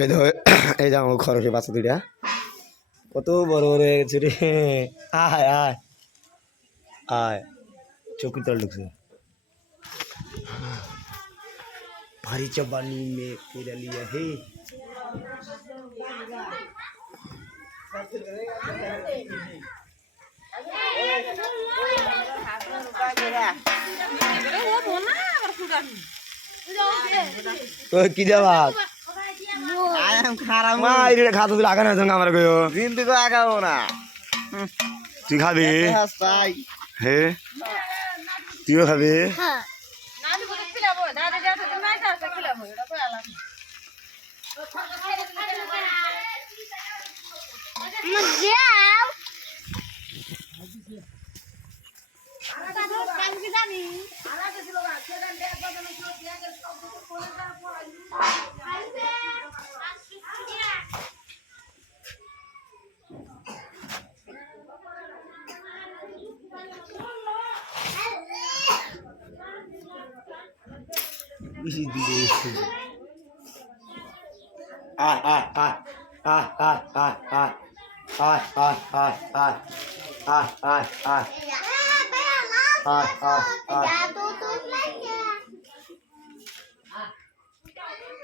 এই দেখো এই যে আমার খরচের বাচ্চা দুইটা কত বড় বড় হয়ে গেছে রে। আয় আয় আয় চৌকি তল ঢুকছে। भारी चबानी में पूरा लिया है। की जवाब আয়াম খারাপ माँ इधर खाता तो लागा ना जंगा हमारे को জিন্দি কো আগাও না तू खा दे হাসতাই है तू खा दे নানি বলে খিলাবো দাদা দাদা তো নাই দাদা খিলাবো এটা কই আলাম মজাও কাম কি জানি আলাদা ছিল না সেখান দেখ বাজানো ছিল দিয়াকে সব কিছু করে তারপর আইছে इसी दिए आ आ आ आ आ आ आ आ आ आ आ आ आ आ आ आ